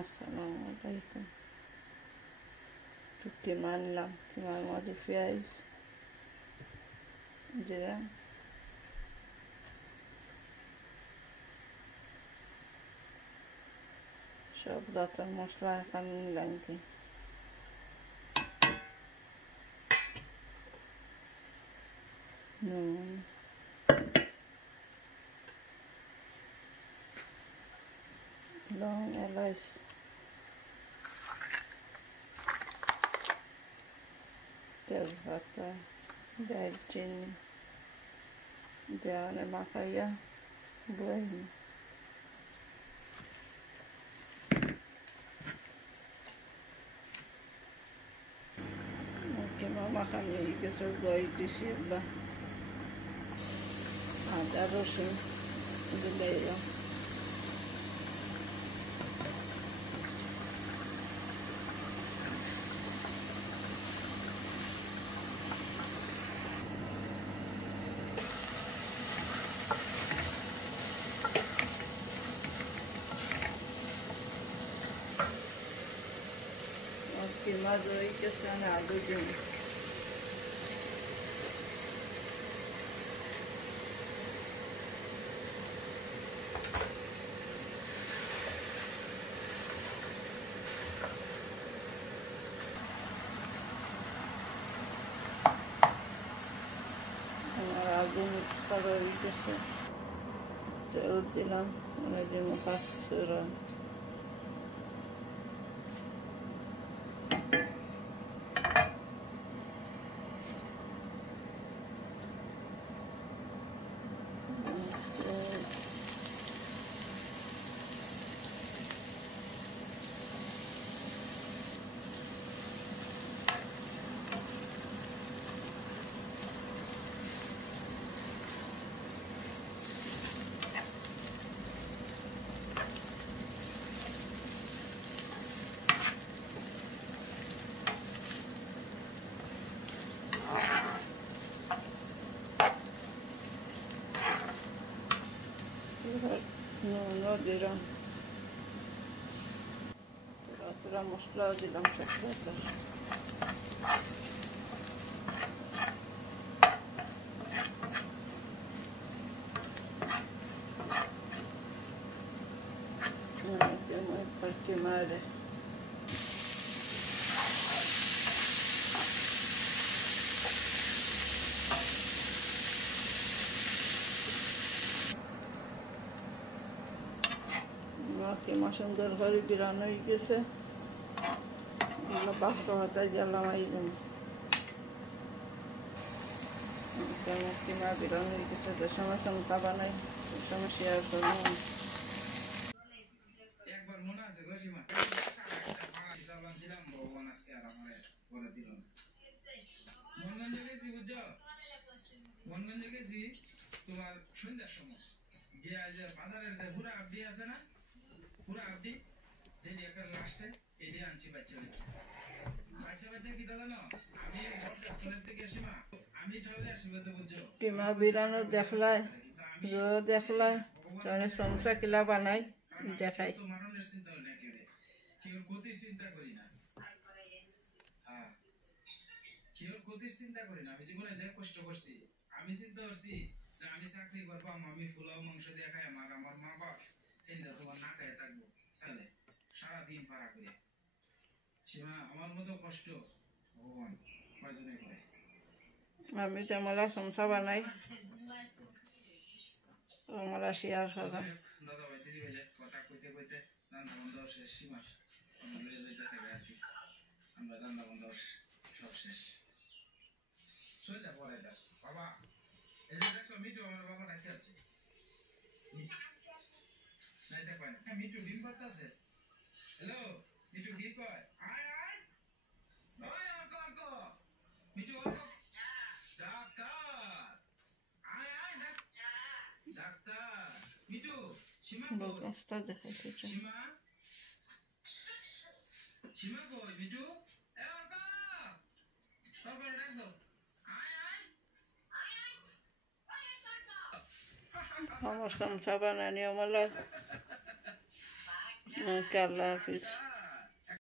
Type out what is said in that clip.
আসসালামু আলাইকুম। একটু কিমা আনলাম, কিমার মধ্যে পেঁয়াজ, জিরা, সব রকম মশলা এখন নিলাম কি নুন, লং, এলাচ, তেজপাতা, দারচিনি দেওয়ালে মাখাইয়া বইনি কিমা মাখানো হয়ে গেছে, বই দিছি এবার আদা রসুন দিলে কিমা হয়ে গেছে, আমি আলু দিই আলু মিক্স করা হয়ে গেছে, তেল দিলাম, অনেক জন্য পাঁচফোড়ন, নুনও দিলাম, পুরা মশলাও দিলাম সব কিমারে কিমা সুন্দর করে বিরানো হয়ে গেছে, এগুলো পাঁচটা হাতায় জ্বালাম এই জন্য কিমা বিরানো হয়ে গেছে। যে সময় সমতা বানাই সে সময় শেয়ার করলাম। তোমার সন্ধ্যার সময় যে বাজারের যে হুরা আপডি আছে না, হুরা আপডি যেটি একটা লাস্টে এটি আনছি বাচ্চা বাচ্চা কি দাদা না, আমি স্কুলের থেকে আসি মা, আমি তাহলে আসলে বুঝছো কিমা বিরানো দেখলাই দেখলাই তাহলে সমস্যা কিলা বানাই দেখাই। মারণের চিন্তা হয় না, কেউ ক্ষতির চিন্তা করি না, হ্যাঁ কেউ ক্ষতির চিন্তা করি না। আমি জীবনে যে কষ্ট করছি, আমি চিন্তা করছি যে আমি চাকরি করবো, আমি ফুলাও মাংস দিয়ে খাই, আমার মা বাপ এনে তোমার না খাই থাকবো সারাদিন পারা করে। সীমা আমার মতো কষ্ট ভগবান কয়জনে করে। আমি তেমলা সমসা বানাই, আমরা শেয়ার করলাম। দাদা ভাই দিদি ভাই কথা কইতে কইতে রান্না বন্ধ শেষ, সীমার আমরা লয়ে যাইতেছে আর কি, আমরা রান্না বন্ধ সব শেষ। সোজা পরে দাও বাবা, এই যে দেখো মিঠু আমার বাবা ডাকে আছে, নাই দেখো না মিঠু ডিম পাতাছে। হ্যালো মিঠু কি কয়, আয় আয় ওই অর্ক মিঠু অর্ক ডাক্তার, আয় আয় ডাক্তার মিঠু। সীমা রাস্তা দেখাইতে সীমা সীমা কই মিঠু, এ অর্ক অর্ক ডাক দাও, আয় আয় আমার সমসা বানানি আমার ওকে, আল্লাহ হাফিজ।